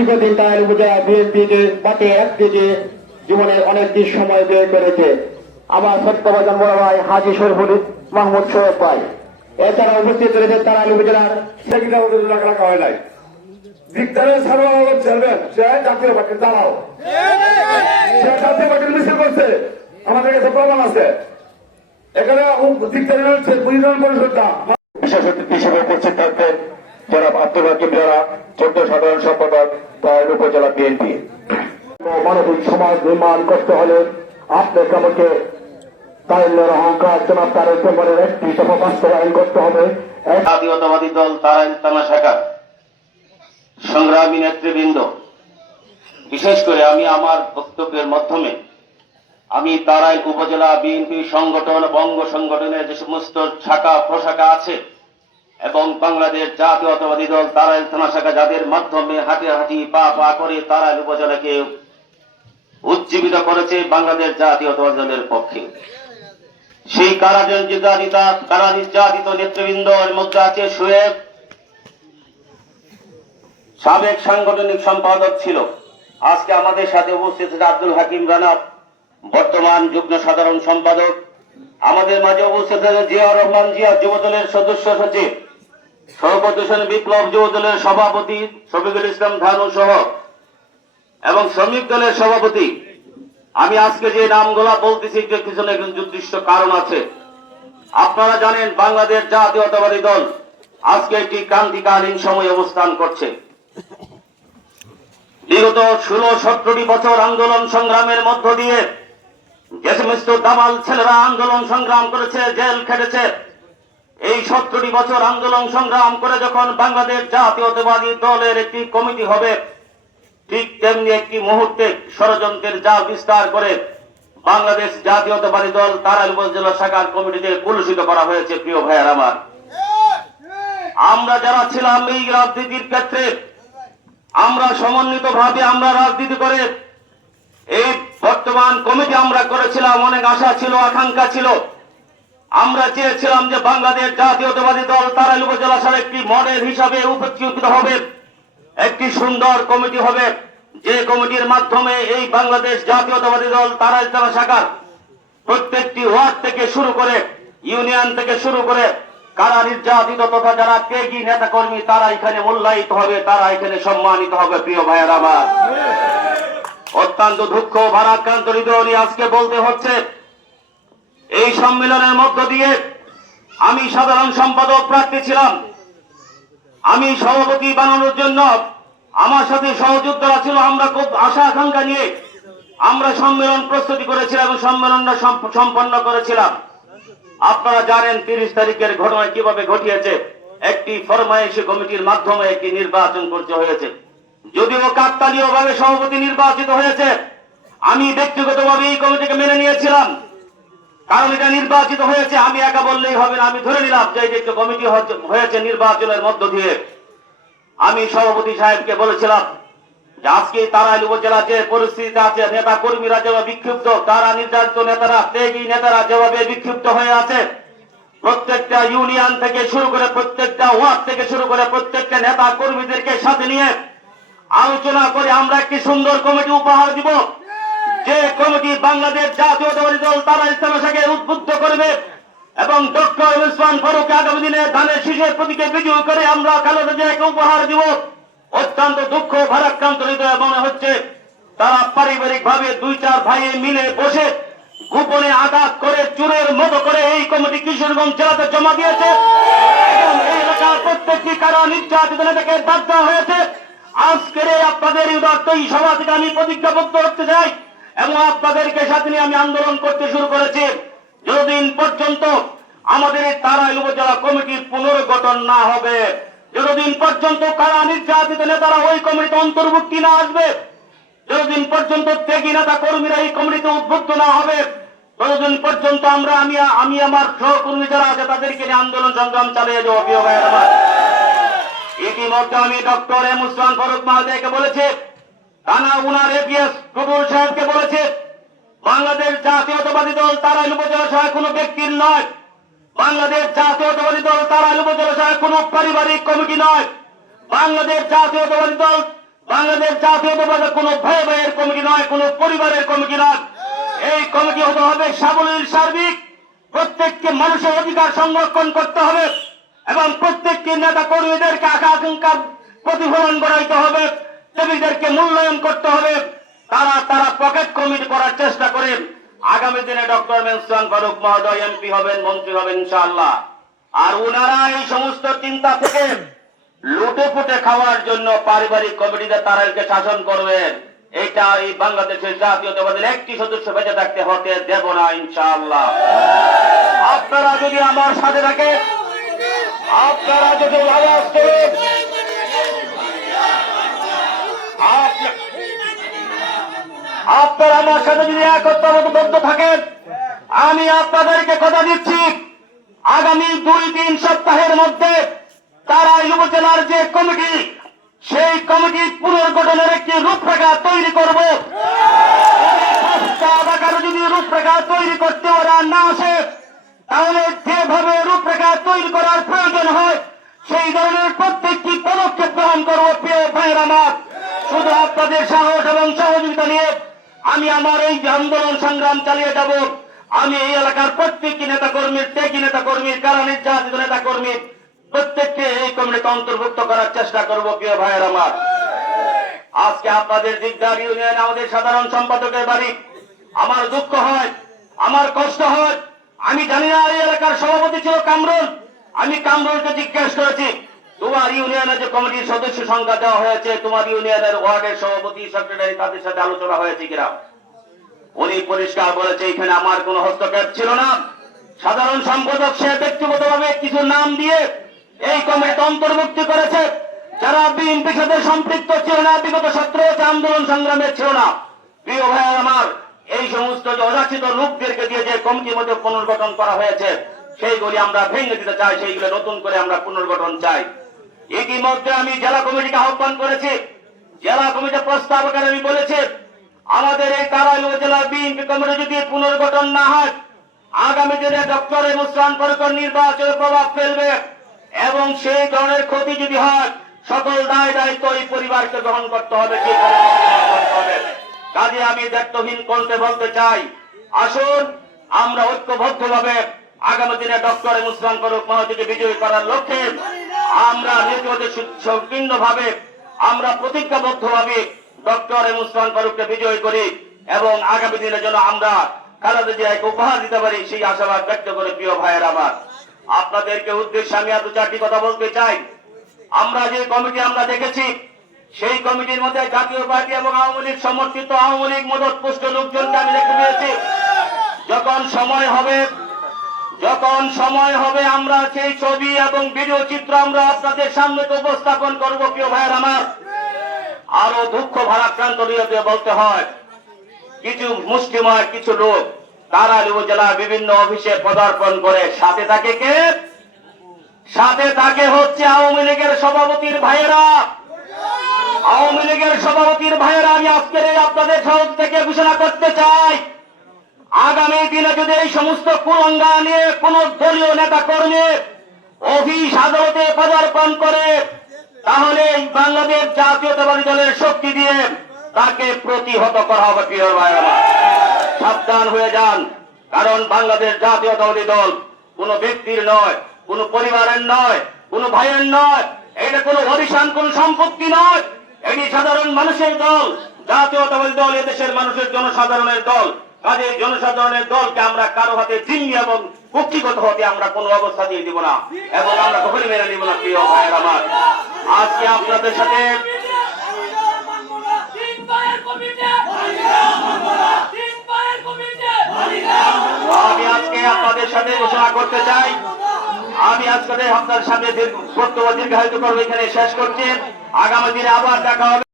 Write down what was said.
দীর্ঘদিন তারাইল উপজেলা বিএনপিতে পার্টি একদিকে জীবনে অনেকদিন সময় ব্যয় করেছে। আমার সত্যবাদন বড় ভাই হাজি শরফুল মাহমুদ সোহেব ভাই। এছাড়া উপস্থিত রয়েছে তারাইল উপজেলার রাখা হয় নাই। ভিক্টরের সারোয়ার আলম চেয়ারম্যান সে জাতীয় পার্টির দাঁড়াও। সে জাতীয় পার্টির মিছিল করছে। আমাদের কাছে প্রমাণ আছে। এখানে ভিক্টরের হচ্ছে ইউনিয়ন পরিষদটা বিশেষ অতিথি হিসেবে উপস্থিত থাকবেন। জনাব আব্দুল হাকিম যারা চোদ্দ সাধারণ সম্পাদক উপজেলা বিএনপি। মানবিক সমাজ নির্মাণ করতে হলে আপনাকে আমাকে তাইলের অহংকার জনাব একটি দফা বাস্তবায়ন করতে হবে। জাতীয়তাবাদী দল তারাইন থানা শাখার সংগ্রামী নেতৃবৃন্দ। বিশেষ করে আমি আমার বক্তব্যের মাধ্যমে আমি তারাইল উপজেলা বিএনপি সংগঠন বঙ্গ সংগঠনের যে সমস্ত শাখা প্রশাখা আছে এবং বাংলাদেশ জাতীয়তাবাদী দল তারাইল থানা শাখা যাদের মাধ্যমে হাঁটি হাঁটি পা পা করে তারাইল উপজেলাকে উজ্জীবিত করেছে বাংলাদেশ জাতীয়তাবাদী দলের পক্ষে। সেই কারা নির্যাতিত কারা নির্যাতিত নেতৃবৃন্দের মধ্যে আছে সোয়েব। সাবেক সাংগঠনিক সম্পাদক ছিল। আজকে আমাদের সাথে উপস্থিত আব্দুল হাকিম রানা বর্তমান যুগ্ম সাধারণ সম্পাদক। আমাদের মাঝে উপস্থিত জিয়া রহমান জিয়া, যুবদলের সদস্য সচিব। হোসেন বিপ্লব যুবদলের সভাপতি শফিকুল ইসলাম ধানু সহ এবং শ্রমিক দলের সভাপতি। আমি আজকে যে নামগুলা বলতেছি যে পিছনে একজন নির্দিষ্ট কারণ আছে। আপনারা জানেন বাংলাদেশ জাতীয়তাবাদী দল আজকে একটি ক্রান্তিকালীন সময় অবস্থান করছে। বিগত ষোলো সতেরোটি বছর আন্দোলন সংগ্রামের মধ্য দিয়ে যে সমস্ত দামাল ছেলেরা আন্দোলন সংগ্রাম করেছে, জেল খেটেছে এই সতেরোটি বছর আন্দোলন সংগ্রাম করে যখন বাংলাদেশ জাতীয়তাবাদী দলের একটি কমিটি হবে, ঠিক তেমনি একটি মুহূর্তে ষড়যন্ত্রের যা বিস্তার করে বাংলাদেশ জাতীয়তাবাদী দল তারাইল উপজেলা শাখার কমিটিতে কলুষিত করা হয়েছে, প্রিয় ভাইয়ার আমার। আমরা যারা ছিলাম এই রাজনীতির ক্ষেত্রে, আমরা সমন্বিত ভাবে আমরা রাজনীতি করে, এই বর্তমান কমিটি আমরা করেছিলাম, অনেক আশা ছিল, আকাঙ্ক্ষা ছিল। আমরা চেয়েছিলাম যে বাংলাদেশ জাতীয়তাবাদী দল তারাইল উপজেলা শাখার একটি মডেল হিসাবে উপস্থিত হবে, একটি সুন্দর কমিটি হবে। যে কমিটির মাধ্যমে এই বাংলাদেশ জাতীয়তাবাদী দল তারাই তারা শাখার প্রত্যেকটি ওয়ার্ড থেকে শুরু করে, ইউনিয়ন থেকে শুরু করে, কারা নির্যাতিত তথা যারা ত্যাগী নেতা কর্মী তারা এখানে মূল্যায়িত হবে, তারা এখানে সম্মানিত হবে, প্রিয় ভাইয়ের আমার। অত্যন্ত দুঃখ, ভারাক্রান্ত হৃদয় আজকে বলতে হচ্ছে এই সম্মেলনের মধ্য দিয়ে আমি সাধারণ সম্পাদক প্রার্থী ছিলাম। আমি সভাপতি বানানোর জন্য আমার সাথে সহযোদ্ধারা ছিল। আমরা খুব আশা আকাঙ্ক্ষা নিয়ে আমরা সম্মেলন প্রস্তুতি করেছিলাম এবং সম্মেলনটা সম্প- সম্পন্ন করেছিলাম। আপনারা জানেন তিরিশ তারিখের ঘটনা কীভাবে ঘটিয়েছে। একটি ফরমায়েশি কমিটির মাধ্যমে একটি নির্বাচন করতে হয়েছে। যদিও কাকতালীয় ভাবে সভাপতি নির্বাচিত হয়েছে, আমি ব্যক্তিগতভাবে এই কমিটিকে মেনে নিয়েছিলাম। কারণ এটা নির্বাচিত হয়েছে, আমি একা বললেই হবে না, আমি ধরে নিলাম যে এটা কমিটি হয়েছে নির্বাচনের মধ্য দিয়ে। আমি সভাপতি সাহেবকে বলেছিলাম যে আজকে তারাইল উপজেলা যে পরিস্থিতি আছে নেতা কর্মীরা যেভাবে বিক্ষিপ্ত তারা নির্যাতিত নেতারা ত্যাগী নেতারা যেভাবে বিক্ষিপ্ত হয়ে আছে, প্রত্যেকটা ইউনিয়ন থেকে শুরু করে প্রত্যেকটা ওয়ার্ড থেকে শুরু করে প্রত্যেকটা নেতা কর্মীদেরকে সাথে নিয়ে আলোচনা করে আমরা একটি সুন্দর কমিটি উপহার দিব। যে কমিটি বাংলাদেশ জাতীয়তাবাদী দল তারা ইসলামকে উদ্বুদ্ধ করবে এবং ডক্টর উসমান ফারুক আগামী দিনে ধানের শীষের প্রতীকে বিজয় করে আমরা কালো রাজাকে উপহার দিব। অত্যন্ত দুঃখ, ভারাক্রান্ত হৃদয় মনে হচ্ছে তারা পারিবারিক ভাবে দুই চার ভাই মিলে বসে গোপনে আঘাত করে, চুরের মতো করে এই কমিটি কিশোরগঞ্জ জেলাতে জমা দিয়েছে। এই এলাকার প্রত্যেকটি কারা নির্যাতিত নেতাকে দেওয়া হয়েছে। আজকের আপনাদের এই সভা থেকে আমি প্রতিজ্ঞাবদ্ধ করতে চাই। এবং আপনাদেরকে সাথে নিয়ে আমি আন্দোলন করতে শুরু করেছি। যতদিন পর্যন্ত আমাদের এই তারাইল উপজেলা কমিটির পুনর্গঠন না হবে, যতদিন পর্যন্ত কারা নির্যাতিত নেতারা ওই কমিটিতে অন্তর্ভুক্তি না আসবে, যতদিন পর্যন্ত ত্যাগী নেতা কর্মীরা এই কমিটিতে উদ্বুদ্ধ না হবে, ততদিন পর্যন্ত আমরা, আমি আমি আমার সহকর্মী যারা আছে তাদেরকে নিয়ে আন্দোলন সংগ্রাম চালিয়ে যাব ইতিমধ্যে আমি ডক্টর এম উসমান ফারুক মাহাদেকে বলেছে থানা উনার এপিএস টুটুল সাহেবকে বলেছে, বাংলাদেশ জাতীয়তাবাদী দল তারা উপজেলা সহায় কোনো ব্যক্তির নয়। বাংলাদেশ জাতীয়তাবাদী দল তারা উপজেলা সহায় কোনো পারিবারিক কমিটি নয়। বাংলাদেশ জাতীয়তাবাদী দল, বাংলাদেশ জাতীয়তাবাদ কোনো ভাই ভাইয়ের কমিটি নয়, কোনো পরিবারের কমিটি নয়। এই কমিটি হতে হবে সাবলীল সার্বিক। প্রত্যেককে মানুষের অধিকার সংরক্ষণ করতে হবে এবং প্রত্যেকটি নেতা কর্মীদেরকে আশা আকাঙ্ক্ষার প্রতিফলন গড়াইতে হবে। দেবীদেরকে মূল্যায়ন করতে হবে। তারা তারা পকেট কমিটি করার চেষ্টা করেন আগামী দিনে ডক্টর মেনসান ফারুক মহোদয় এমপি হবেন, মন্ত্রী হবেন ইনশাআল্লাহ। আর উনারা এই সমস্ত চিন্তা থেকে লুটে ফুটে খাওয়ার জন্য পারিবারিক কমিটিতে তারাকে শাসন করবেন এটা এই বাংলাদেশের জাতীয়তাবাদের একটি সদস্য বেঁচে থাকতে হতে দেব না ইনশাআল্লাহ। আপনারা যদি আমার সাথে থাকেন, আপনারা যদি আওয়াজ করেন আপনারা আমার সাথে যদি একত্রবদ্ধ থাকেন, আমি আপনাদেরকে কথা দিচ্ছি। আগামী দুই তিন সপ্তাহের মধ্যে তারা উপজেলার যে কমিটি, সেই কমিটি পুনর্গঠনের একটি রূপরেখা তৈরি করব। কারও যদি রূপরেখা তৈরি করতে ওরা না আসে, তাহলে যেভাবে রূপরেখা তৈরি করার প্রয়োজন হয়, সেই ধরনের প্রত্যেকটি পদক্ষেপ গ্রহণ করব প্রিয় ভাইয়ের আমার। শুধু আপনাদের সাহস এবং সহযোগিতা নিয়ে আমি আমার এই আন্দোলন সংগ্রাম চালিয়ে যাব, আমি এই এলাকার প্রত্যেকটি নেতা কর্মীর, ত্যাগী নেতা কর্মীর কারণ নির্যাতিত নেতা কর্মী প্রত্যেককে এই কমিটিতে অন্তর্ভুক্ত করার চেষ্টা করব, প্রিয় ভাইয়ের আমার। আজকে আপনাদের দিকদার ইউনিয়ন, আমাদের সাধারণ সম্পাদকের বাড়ি। আমার দুঃখ হয়, আমার কষ্ট হয়। আমি জানি না এই এলাকার সভাপতি ছিল কামরুল। আমি কামরুলকে জিজ্ঞেস করেছি তোমার ইউনিয়নের যে কমিটির সদস্য সংখ্যা দেওয়া হয়েছে, তোমার ইউনিয়নের ওয়ার্ডের সভাপতি, সেক্রেটারি তাদের সাথে আলোচনা হয়েছে কিনা? উনি পরিষ্কার বলেছে, এখানে আমার কোনো হস্তক্ষেপ ছিল না। সাধারণ সম্পাদক সে ব্যক্তিগতভাবে কিছু নাম দিয়ে এই কমিটি অন্তর্ভুক্তি করেছে। যারা বিএনপির সাথে সম্পৃক্ত ছিল না, বিগত সতেরো আন্দোলন সংগ্রামে ছিল না। প্রিয় ভাই, আমার এই সমস্ত যে অযাচিত লোকদেরকে দিয়ে যে কমিটির মধ্যে পুনর্গঠন করা হয়েছে, সেইগুলি আমরা ভেঙে দিতে চাই, সেইগুলো নতুন করে আমরা পুনর্গঠন চাই। ইতিমধ্যে আমি জেলা কমিটিকে আহ্বান করেছি। জেলা কমিটির প্রস্তাব আমি বলেছি, আমাদের এই তারাইল উপজেলা বিএনপি কমিটি যদি পুনর্গঠন না হয়, আগামী দিনে ডক্টর মুসলান পরকর নির্বাচনে প্রভাব ফেলবে এবং সেই ধরনের ক্ষতি যদি হয়, সকল দায় দায়িত্ব এই পরিবারকে গ্রহণ করতে হবে কাজে আমি দায়িত্বহীন কণ্ঠে বলতে চাই, আসুন, আমরা ঐক্যবদ্ধভাবে আগামী দিনে ডক্টর মুসলান ফারুক মহাজিকে বিজয়ী করার লক্ষ্যে আমরা নীতিগত সংকীর্ণ ভাবে আমরা প্রতিজ্ঞাবদ্ধ ভাবে ডক্টর মুসলান ফারুককে বিজয়ী করি এবং আগামী দিনে যেন আমরা খালেদা জিয়াকে উপহার দিতে পারি, সেই আশাবাদ ব্যক্ত করে প্রিয় ভাইয়ের আমার। আপনাদেরকে উদ্দেশ্যে আমি আর দু চারটি কথা বলতে চাই। আমরা যে কমিটি আমরা দেখেছি, সেই কমিটির মধ্যে জাতীয় পার্টি এবং আওয়ামী লীগ সমর্থিত আওয়ামী লীগ মদত পুষ্ট লোকজনকে আমি দেখতে পেয়েছি। যখন সময় হবে যখন সময় হবে, আমরা সেই ছবি এবং ভিডিও চিত্র আমরা আপনাদের সামনে উপস্থাপন করব, প্রিয় ভাইয়ের আমার। আরও দুঃখ ভারাক্রান্ত দিয়ে বলতে হয়, কিছু মুষ্টিময়, কিছু লোক তারা উপজেলা বিভিন্ন অফিসে পদার্পণ করে, সাথে থাকে কে? সাথে থাকে হচ্ছে আওয়ামী লীগের সভাপতির ভাইয়েরা। আওয়ামী লীগের সভাপতির ভাইয়েরা, আমি আজকের আপনাদের সহজ থেকে ঘোষণা করতে চাই আগামী দিনে যদি এই সমস্ত কুলঙ্গা নিয়ে কোন দলীয় নেতা কর্মী অফিস আদালতে পদার্পণ করে, তাহলে বাংলাদেশ জাতীয়তাবাদী দলের শক্তি দিয়ে তাকে প্রতিহত করা হবে, প্রিয় সাবধান হয়ে যান, কারণ বাংলাদেশ জাতীয়তাবাদী দল কোন ব্যক্তির নয়, কোন পরিবারের নয়, কোন ভাইয়ের নয়, এটা কোন অভিশান কোন সম্পত্তি নয়। এটি সাধারণ মানুষের দল, জাতীয়তাবাদী দল, এদেশের মানুষের জনসাধারণের দল। কাজে জনসাধারণের দলকে আমরা কারও হাতে জিম্মি এবং কুক্ষিগত হতে আমরা কোনো অবস্থা দিয়ে দিব না এবং আমরা কখনই মেনে নিব না, প্রিয় ভাইয়ের আমার। আজকে আপনাদের সাথে আমি আজকে আপনাদের সাথে ঘোষণা করতে চাই। আমি আজকে আপনার দীর্ঘ- বক্তব্য দীর্ঘায়িত করব, এখানে শেষ করছি। আগামী দিনে আবার দেখা হবে।